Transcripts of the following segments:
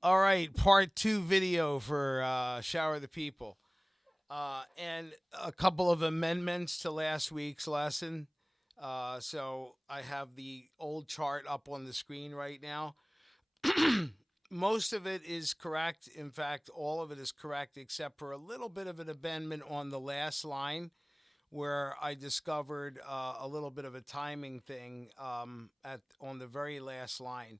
All right, part two video for Shower the People. And a couple of amendments to last week's lesson. So I have the old chart up on the screen right now. Most of it is correct. In fact, all of it is correct except for a little bit of an amendment on the last line where I discovered a little bit of a timing thing at on the very last line.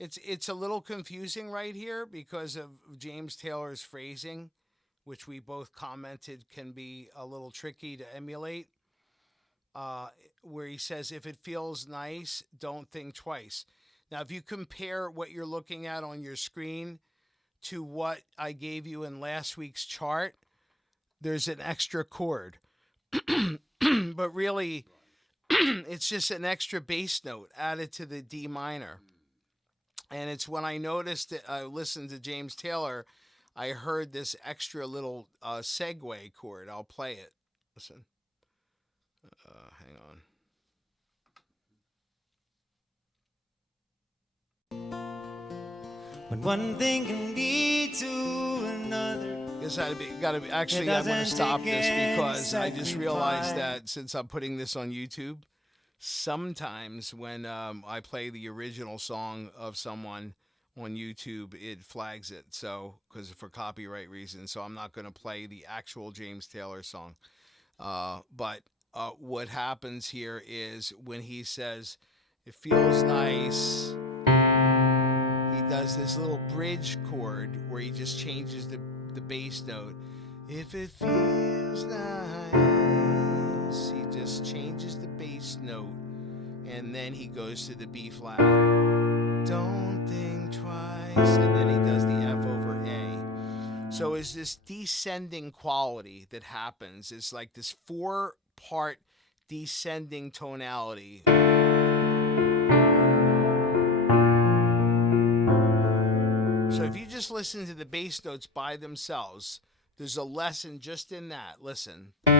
It's a little confusing right here because of James Taylor's phrasing, which we both commented can be a little tricky to emulate. Uh, where he says, "If it feels nice, don't think twice." Now, if you compare what you're looking at on your screen to what I gave you in last week's chart, there's an extra chord, but really, it's just an extra bass note added to the D minor. And it's when I noticed that I listened to James Taylor, I heard this extra little segue chord. I'll play it. Listen. Hang on. When one thing can lead to another. Guess I gotta be. Actually, I'm gonna stop this because I just realized that since I'm putting this on YouTube, sometimes when I play the original song of someone on YouTube, it flags it. So, because for copyright reasons, so I'm not going to play the actual James Taylor song. But what happens here is when he says, "It feels nice," he does this little bridge chord where he just changes the bass note. If it feels nice, he just changes the bass note and then he goes to the B flat. Don't think twice, and then he does the F over A. So it's this descending quality that happens. It's like this four-part descending tonality. So if you just listen to the bass notes by themselves, there's a lesson just in that. Listen. Right.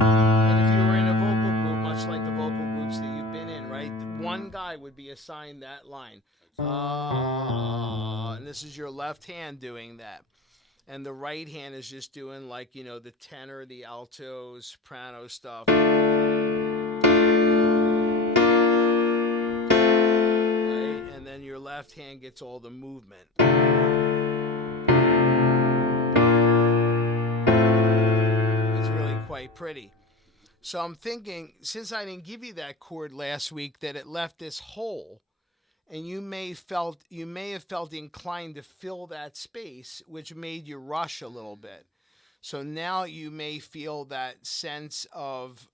And if you were in a vocal group, much like the vocal groups that you've been in, right? One guy would be assigned that line. And this is your left hand doing that. And the right hand is just doing like, the tenor, the alto, soprano stuff. Right? And then your left hand gets all the movement. It's really quite pretty. So I'm thinking, since I didn't give you that chord last week, that it left this hole, and you may have felt inclined to fill that space, which made you rush a little bit. So now you may feel that sense of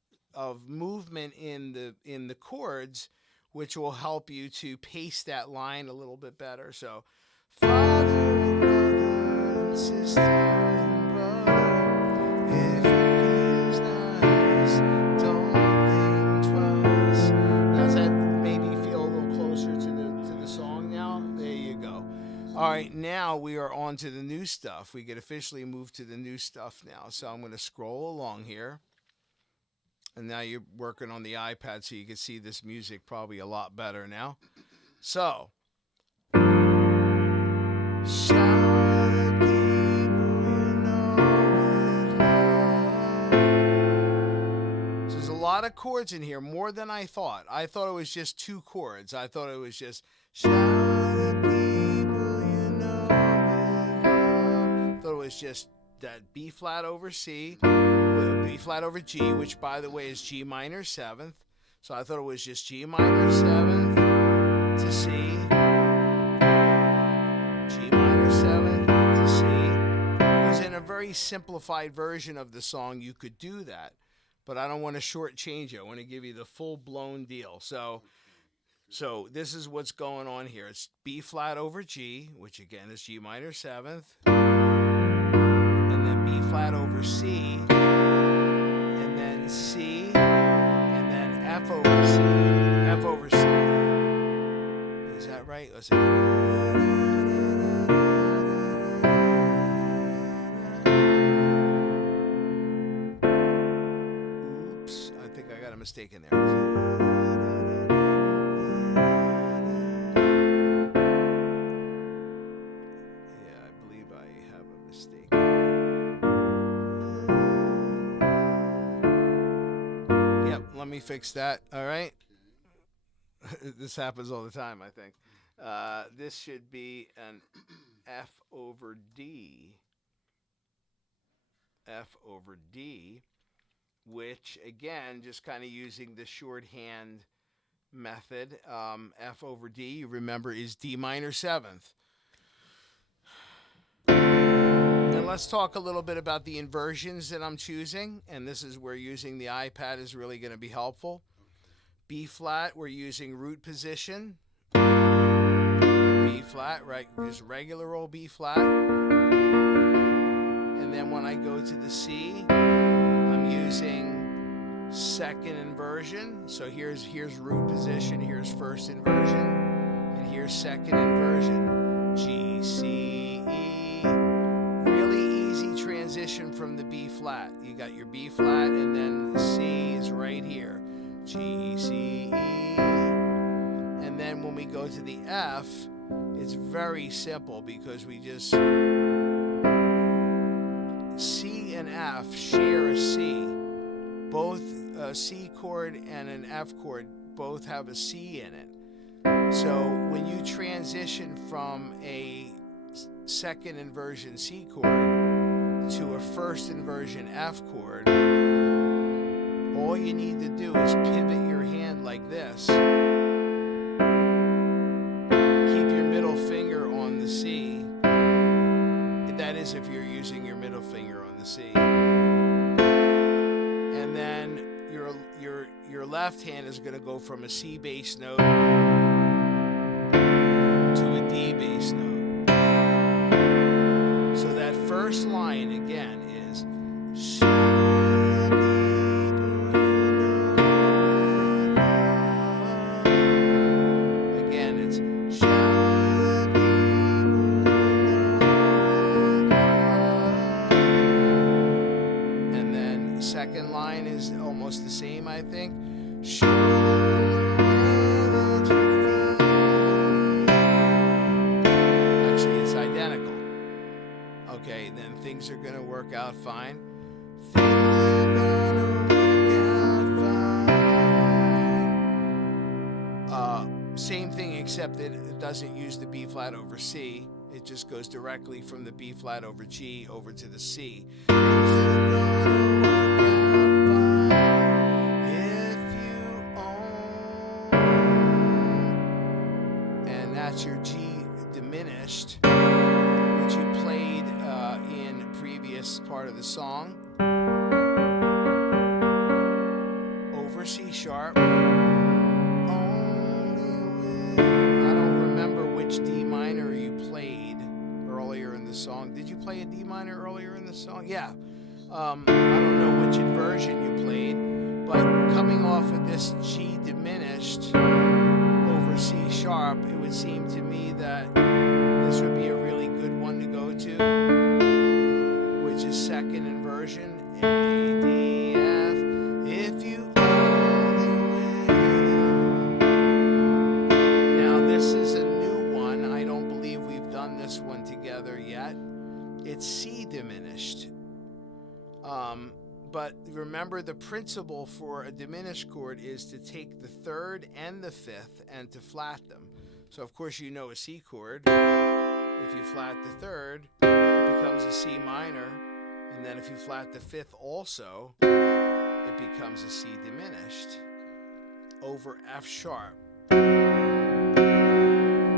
movement in the chords, which will help you to pace that line a little bit better. So, father and mother and sister and brother, if it feels nice, don't think twice. Now, does that maybe feel a little closer to the song now? There you go. All right, now we are on to the new stuff. We get officially moved to the new stuff now. So I'm going to scroll along here. And now you're working on the iPad so you can see this music probably a lot better now. So, shower the people you know with love. So there's a lot of chords in here, more than I thought. I thought it was just two chords. I thought it was just shower the people you know with love. I thought it was just that B flat over C, with B flat over G, which by the way is G minor seventh. So I thought it was just G minor seventh to C, G minor seventh to C. Because in a very simplified version of the song, you could do that. But I don't want to shortchange you. I want to give you the full blown deal. So this is what's going on here. It's B flat over G, which again is G minor seventh, and then B flat over C, and then C, and then F over C, F over C. Is that right? Let's see. Oops, I think I got a mistake in there. me fix that. All right. This happens all the time, I think. This should be an F over D. F over D, which again, just kind of using the shorthand method. F over D, you remember, is D minor seventh. And let's talk a little bit about the inversions that I'm choosing. And this is where using the iPad is really going to be helpful. B flat, we're using root position. B flat, right? Just regular old B flat. And then when I go to the C, I'm using second inversion. So here's root position, here's first inversion, and here's second inversion. G, C, E. Really easy transition from the B flat. You got your B flat, and then the C is right here. G, C, E. And then when we go to the F, it's very simple because we just C and F share a C. Both a C chord and an F chord both have a C in it. So when you transition from a second inversion C chord to a first inversion F chord, all you need to do is pivot your hand like this. Keep your middle finger on the C. That is if you're using your middle finger on the C. And then your left hand is going to go from a C bass note to a D bass note. So that first line again is again it's and then second line is almost the same, I think. Actually, it's identical. Okay, then things are going to work out fine. Same thing, except that it doesn't use the B flat over C. It just goes directly from the B flat over G over to the C. And that's your G diminished, which you played in previous part of the song. Over C sharp. D minor you played earlier in the song. Did you play a D minor earlier in the song? Yeah. I don't know which inversion you played, but coming off of this G diminished over C sharp, it would seem to me that this would be a really good one to go to, which is second inversion. A, D, F. If you this one together yet. It's C diminished. But remember, the principle for a diminished chord is to take the third and the fifth and to flat them. So of course you know a C chord. If you flat the third, it becomes a C minor. And then if you flat the fifth also, it becomes a C diminished over F sharp.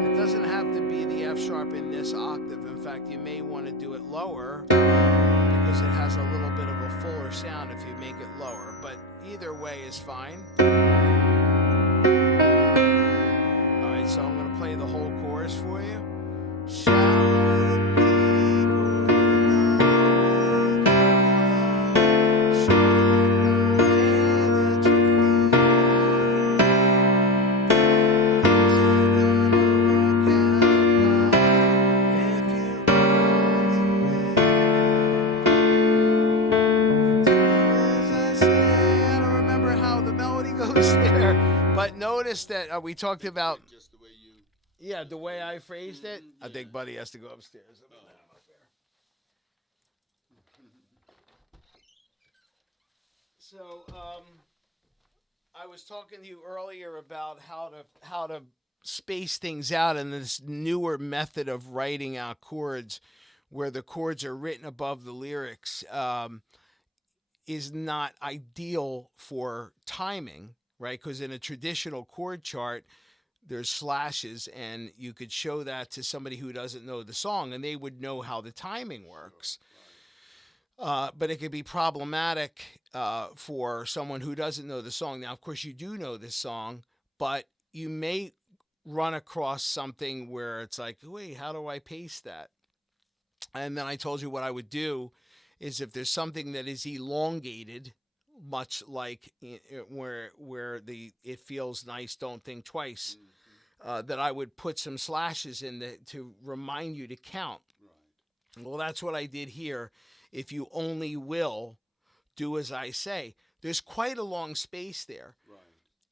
It doesn't have to be the F sharp in this octave. In fact, you may want to do it lower because it has a little bit of a fuller sound if you make it lower. But either way is fine. All right, so I'm going to play the whole chorus for you. But notice that we talked about just the way you. Yeah, the way I phrased it. I think Buddy has to go upstairs. So I was talking to you earlier about how to space things out in this newer method of writing out chords, where the chords are written above the lyrics, is not ideal for timing, right? Because in a traditional chord chart, there's slashes, and you could show that to somebody who doesn't know the song, and they would know how the timing works. But it could be problematic for someone who doesn't know the song. Now, of course, you do know this song, but you may run across something where it's like, wait, how do I paste that? And then I told you what I would do is if there's something that is elongated, much like where the it feels nice, don't think twice, that I would put some slashes in to remind you to count. Well, that's what I did here. If you only will do as I say, there's quite a long space there.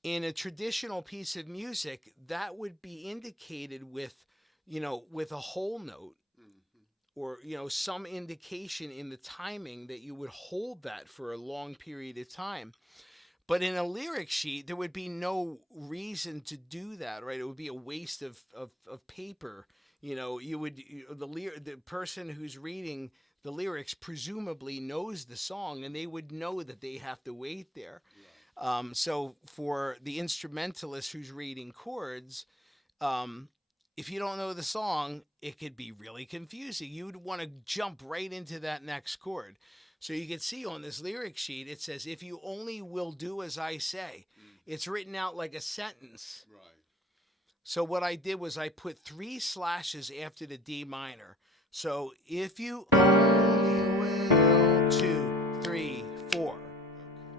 In a traditional piece of music, that would be indicated with a whole note, or some indication in the timing that you would hold that for a long period of time. But in a lyric sheet, there would be no reason to do that, right? It would be a waste of paper. The person who's reading the lyrics presumably knows the song, and they would know that they have to wait there. So for the instrumentalist who's reading chords, if you don't know the song, it could be really confusing. You'd want to jump right into that next chord. So you can see on this lyric sheet, it says, if you only will do as I say. It's written out like a sentence. So what I did was I put 3 slashes after the D minor. So if you only will, 2, 3, 4,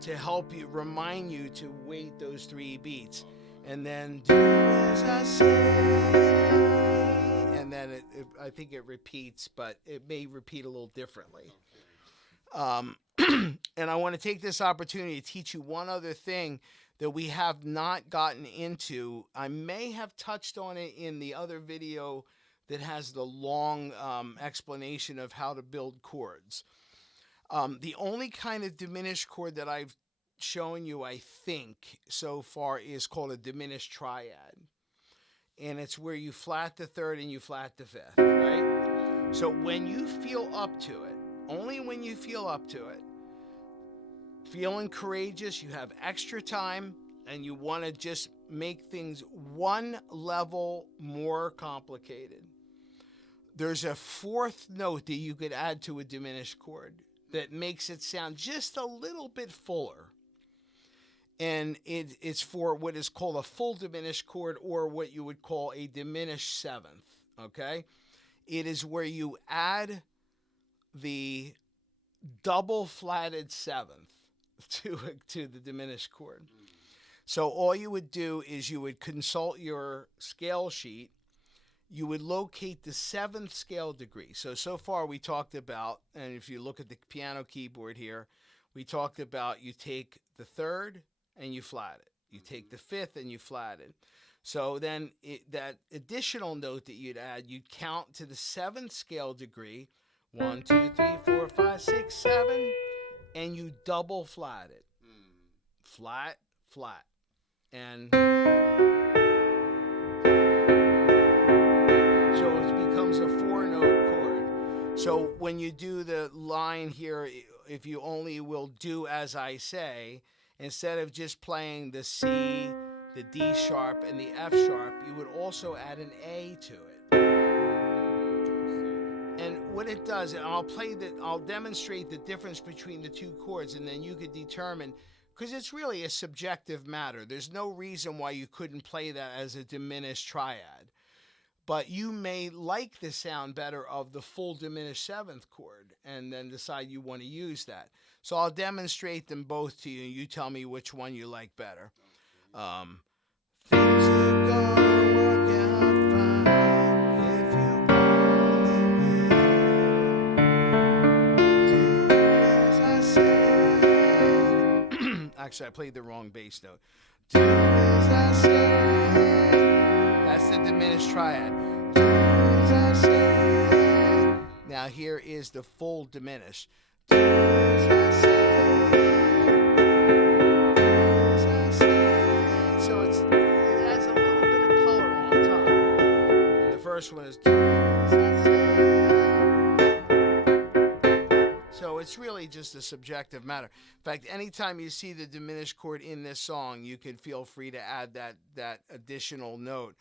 to help you, remind you to wait those 3 beats. And then do as I say. And then I think it repeats, but it may repeat a little differently. And I want to take this opportunity to teach you one other thing that we have not gotten into. I may have touched on it in the other video that has the long explanation of how to build chords. The only kind of diminished chord that I've shown you, I think, so far is called a diminished triad. And it's where you flat the third and you flat the fifth, right? So when you feel up to it, only when you feel up to it, feeling courageous, you have extra time, and you want to just make things one level more complicated, there's a 4th note that you could add to a diminished chord that makes it sound just a little bit fuller. And it's for what is called a full diminished chord, or what you would call a diminished 7th, okay? It is where you add the double flatted 7th to the diminished chord. So all you would do is you would consult your scale sheet. You would locate the 7th scale degree. So far we talked about, and if you look at the piano keyboard here, we talked about you take the 3rd and you flat it. You take the 5th and you flat it. So then that additional note that you'd add, you'd count to the 7th scale degree, 1, 2, 3, 4, 5, 6, 7, and you double flat it. Flat, flat. And so it becomes a 4-note chord. So when you do the line here, if you only will do as I say, instead of just playing the C, the D sharp, and the F sharp, you would also add an A to it. And what it does, and I'll demonstrate the difference between the 2 chords, and then you could determine, because it's really a subjective matter. There's no reason why you couldn't play that as a diminished triad. But you may like the sound better of the full diminished 7th chord, and then decide you want to use that. So I'll demonstrate them both to you, and you tell me which one you like better. Things are gonna work out fine if you only will do as I say. Actually, I played the wrong bass note. Do as I say. That's the diminished triad. Do as I say. Now here is the full diminished. Do as I say. Do as I say. first one is. So it's really just a subjective matter. In fact, anytime you see the diminished chord in this song, you can feel free to add that additional note.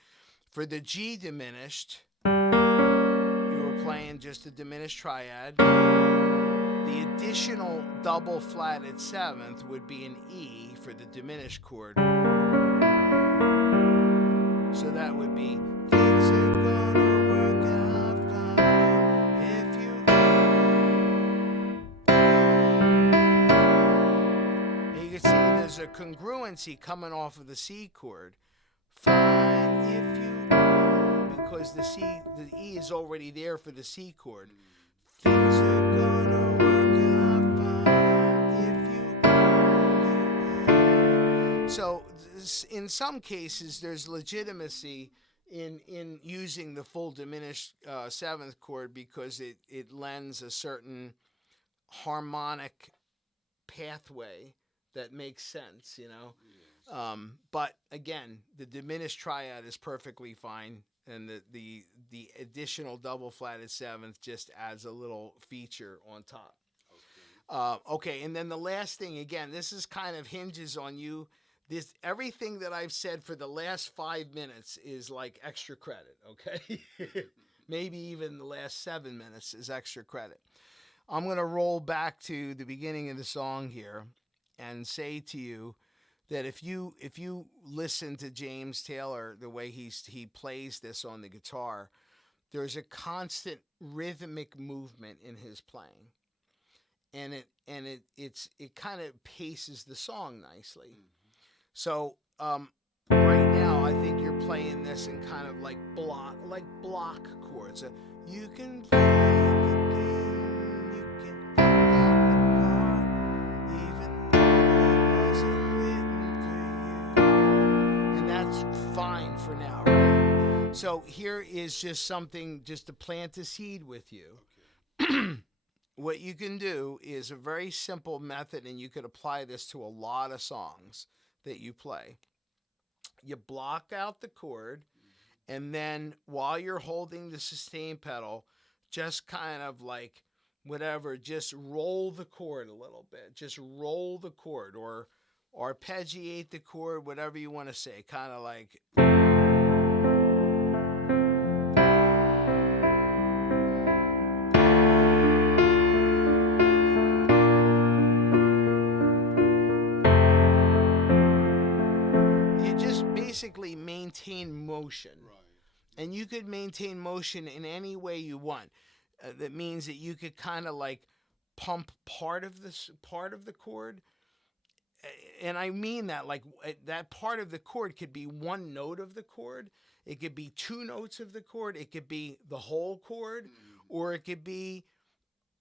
For the G diminished, you were playing just a diminished triad. The additional double flat at seventh would be an E for the diminished chord. So that would be things are gonna work out fine if you. And you can see there's a congruency coming off of the C chord. Fine if you, because the E is already there for the C chord. Things are gonna work out fine if you. So in some cases, there's legitimacy in using the full diminished seventh chord because it lends a certain harmonic pathway that makes sense, you know. But again, the diminished triad is perfectly fine, and the additional double flatted seventh just adds a little feature on top. Okay, and then the last thing, again, this is kind of hinges on you. This everything that I've said for the last 5 minutes is like extra credit. Okay, maybe even the last 7 minutes is extra credit. I'm gonna roll back to the beginning of the song here and say to you that if you listen to James Taylor the way he plays this on the guitar, there's a constant rhythmic movement in his playing, and it kind of paces the song nicely. So right now I think you're playing this in kind of like block chords. You can play the game, you can pick out the part, even though it wasn't written for you. And that's fine for now, right? So here is just something just to plant a seed with you. What you can do is a very simple method, and you could apply this to a lot of songs that you play. You block out the chord, and then while you're holding the sustain pedal, just kind of like whatever, just roll the chord a little bit. Just roll the chord or arpeggiate the chord, whatever you want to say. Kind of like. You just basically maintain motion. Right. And you could maintain motion in any way you want. That means that you could kind of like pump part of the chord, and I mean that like that part of the chord could be one note of the chord, it could be two notes of the chord, it could be the whole chord, or it could be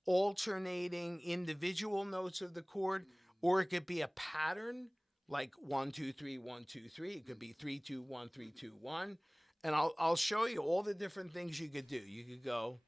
alternating individual notes of the chord, or it could be a pattern like 1 2 3 1 2 3. It could be 3 2 1 3 2 1. And I'll show you all the different things you could do. You could go.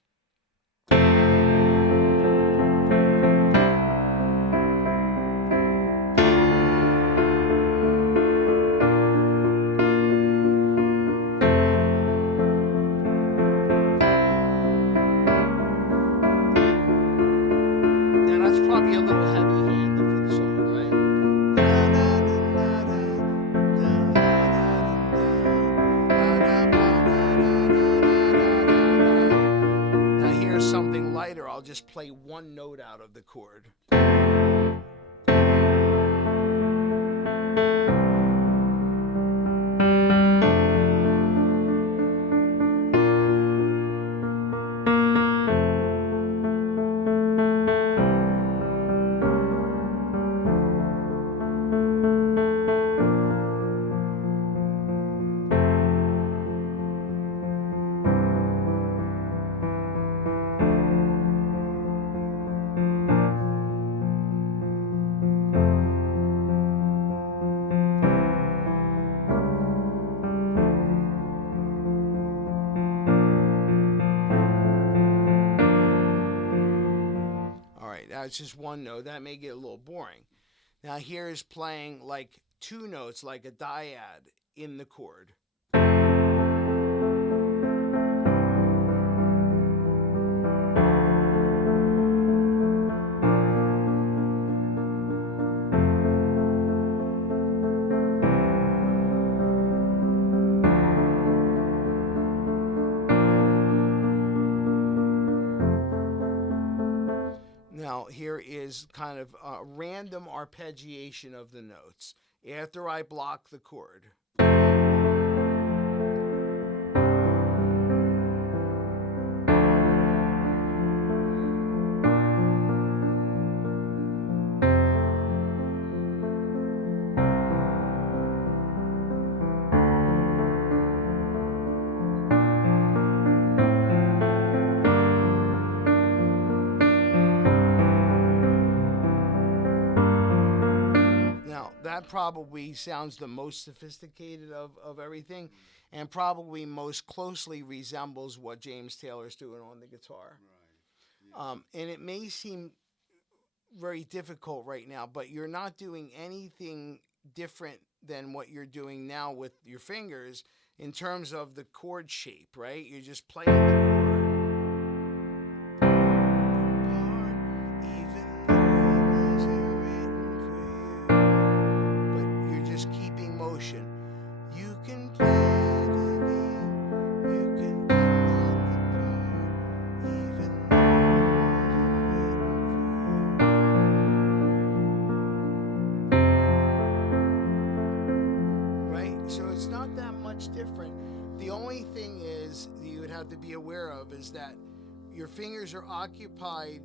Now that's probably a little heavy-handed for the song, right? Now here's something lighter. I'll just play one note out of the chord. All right, that's just one note. That may get a little boring. Now here is playing like two notes, like a dyad in the chord. is kind of random arpeggiation of the notes after I block the chord. Now, that probably sounds the most sophisticated of everything and probably most closely resembles what James Taylor's doing on the guitar. And it may seem very difficult right now, but you're not doing anything different than what you're doing now with your fingers in terms of the chord shape, right? You're just playing the chord. Even though it wasn't written for you, but you're just keeping motion. You can play the game, you can act like the part, even though right? So it's not that much different. The only thing is you would have to be aware of is that your fingers are occupied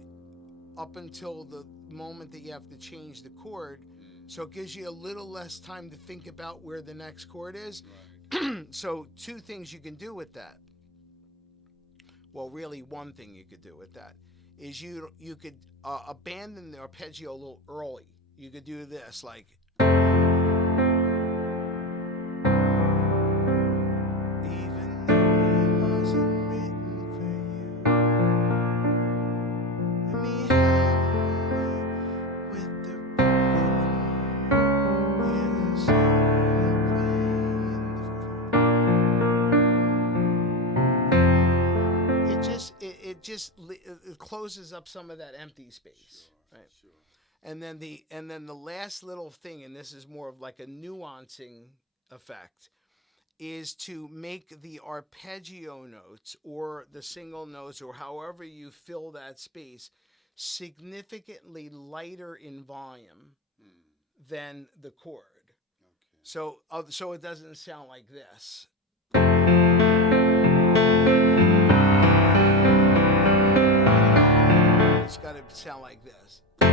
up until the moment that you have to change the chord. So it gives you a little less time to think about where the next chord is. So two things you can do with that. Well, really one thing you could do with that is you could abandon the arpeggio a little early. You could do this like even though it wasn't written for you. Let me help you with the broken heart and the solo playing the fool. It closes up some of that empty space, right? And then the last little thing, and this is more of like a nuancing effect, is to make the arpeggio notes or the single notes or however you fill that space significantly lighter in volume than the chord. So it doesn't sound like this. It's got to sound like this. And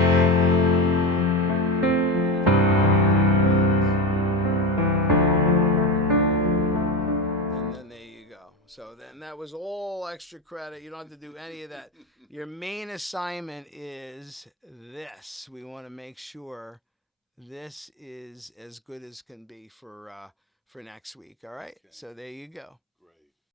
then there you go. So then that was all extra credit. You don't have to do any of that. Your main assignment is this. We want to make sure this is as good as can be for next week. All right. So there you go.